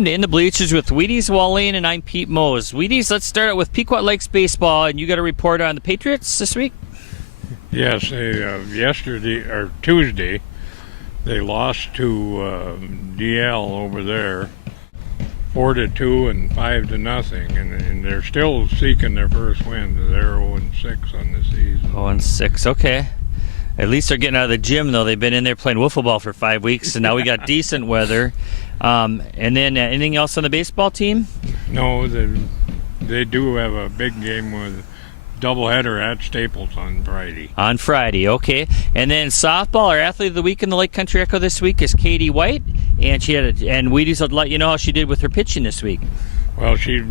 Welcome to In the Bleachers with Wheaties, Wallane, and I'm Pete Mose. Wheaties, let's start out with Pequot Lakes baseball, and you got a report on the Patriots this week? Yes, yesterday or Tuesday, they lost to DL over there, 4-2 and 5-0, and they're still seeking their first win. They're 0-6 on the season. 0-6, okay. At least they're getting out of the gym, though. They've been in there playing wiffle ball for 5 weeks, and now we got decent weather. And then anything else on the baseball team? No, they do have a big game with doubleheader at Staples on Friday. On Friday, okay. And then softball, our athlete of the week in the Lake Country Echo this week is Katie White, and and Wheaties will let you know how she did with her pitching this week. Well, she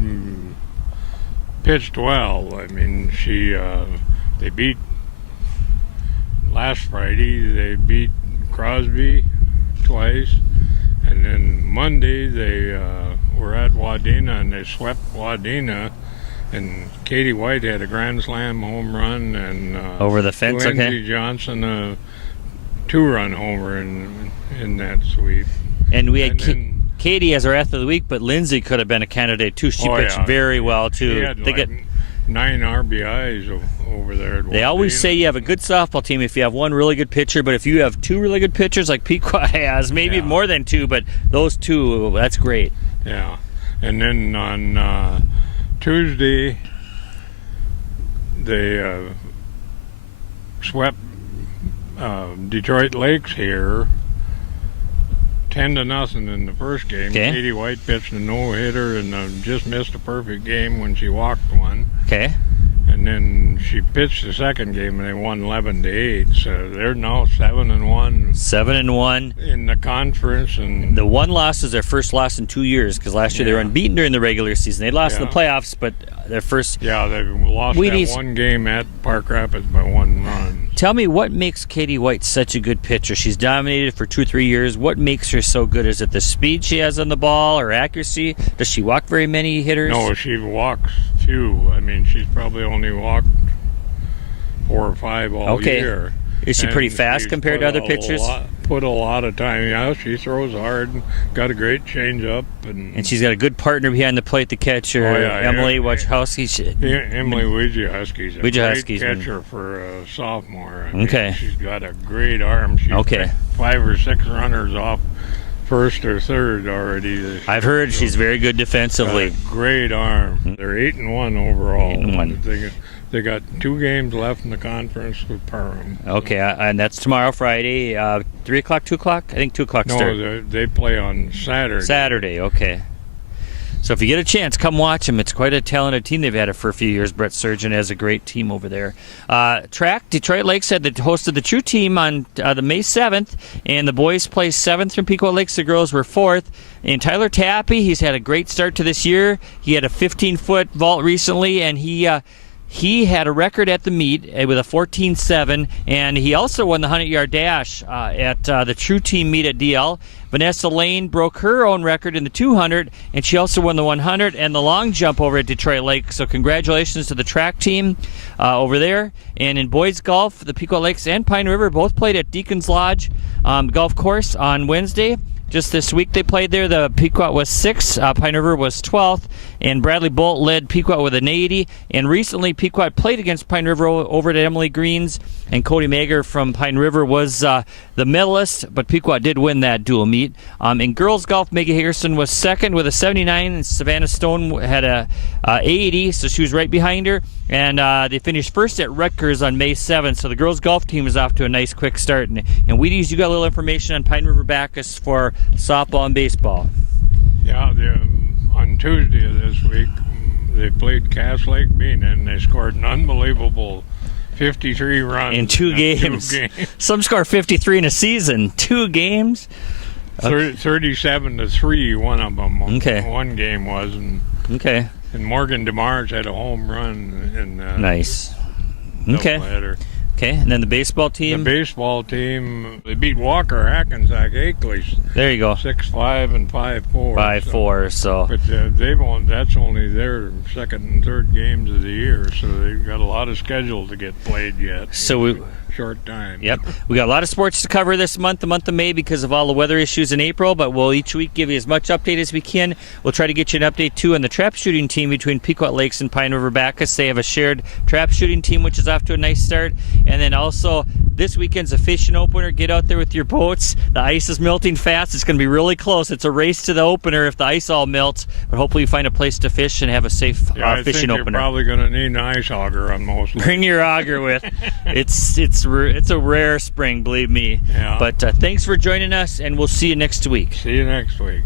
pitched well. I mean, they beat last Friday. They beat Crosby twice, and then Monday they were at Wadena and they swept Wadena. And Katie White had a grand slam home run, and over the fence. Lindsey Okay. Johnson a 2-run homer in that sweep. And we had Katie as our athlete of the week, but Lindsay could have been a candidate too. She pitched very well too. She had 9 RBIs over there. They always say you have a good softball team if you have one really good pitcher, but if you have 2 really good pitchers like Pequot has, maybe more than 2, but those 2, that's great. Yeah, and then on Tuesday they swept Detroit Lakes here 10-0 in the first game. Okay. Katie White pitched a no-hitter and just missed a perfect game when she walked one. Okay. And then she pitched the second game and they won 11-8. So they're now 7-1. 7-1 in the conference, and the one loss is their first loss in 2 years because last year they were unbeaten during the regular season. They lost in the playoffs, but their first. Yeah, they lost that one game at Park Rapids by 1 run. Tell me what makes Katie White such a good pitcher. She's dominated for 2 or 3 years. What makes her so good? Is it the speed she has on the ball or accuracy? Does she walk very many hitters? No, she walks few. I mean, she's probably only walked 4 or 5 all year. Is she pretty fast compared to other pitchers? Put a lot of time. Yeah, she throws hard. Got a great changeup, and she's got a good partner behind the plate to catch her. Emily Wojciechowski. Emily Wojciechowski's a great catcher for a sophomore. I mean, she's got a great arm. She's picked 5 or 6 runners off first or third already. I've heard she's very good defensively. Great arm. They're 8-1 overall. 8-1. They got 2 games left in the conference with Parham. Okay, and that's tomorrow, Friday, 3 o'clock, 2 o'clock? I think 2 o'clock start. No, they play on Saturday. Saturday, okay. So if you get a chance, come watch them. It's quite a talented team. They've had it for a few years. Brett Surgeon has a great team over there. Track, Detroit Lakes said they hosted the True Team on the May 7th, and the boys placed 7th from Pequot Lakes. The girls were 4th. And Tyler Tappy, he's had a great start to this year. He had a 15-foot vault recently, and he had a record at the meet with a 14.7, and he also won the 100-yard dash at the True Team meet at DL. Vanessa Lane broke her own record in the 200, and she also won the 100 and the long jump over at Detroit Lake. So congratulations to the track team over there. And in boys golf, the Pequot Lakes and Pine River both played at Deacon's Lodge golf course on Wednesday. Just this week they played there. The Pequot was 6th, Pine River was 12th, and Bradley Bolt led Pequot with an 80. And recently Pequot played against Pine River over at Emily Green's, and Cody Mager from Pine River was the medalist, but Pequot did win that dual meet. In girls golf, Maggie Higgerson was 2nd with a 79, and Savannah Stone had a 80, so she was right behind her. And they finished 1st at Rutgers on May 7th, so the girls golf team is off to a nice quick start. And Wheaties, you got a little information on Pine River Bacchus for softball and baseball. Yeah, on Tuesday of this week, they played Cass Lake Bean, and they scored an unbelievable 53 runs in 2 games. Some score 53 in a season. 2 games? 37-3, one of them. One game was. And Morgan DeMars had a home run in nice. Doubleheader. Okay, and then the baseball team? The baseball team, they beat Walker-Hackensack-Akely. There you go. 6-5 and 5-4. 5-4, so. But that's only their second and third games of the year, so they've got a lot of schedule to get played yet. So short time. Yep. We got a lot of sports to cover this month, the month of May, because of all the weather issues in April, but we'll each week give you as much update as we can. We'll try to get you an update, too, on the trap shooting team between Pequot Lakes and Pine River Bacchus. They have a shared trap shooting team, which is off to a nice start. And then also, this weekend's a fishing opener. Get out there with your boats. The ice is melting fast. It's going to be really close. It's a race to the opener if the ice all melts, but hopefully you find a place to fish and have a safe fishing I think opener. You're probably going to need an ice auger on most. Bring your auger with. It's a rare spring, believe me. Yeah. But thanks for joining us, and we'll see you next week. See you next week.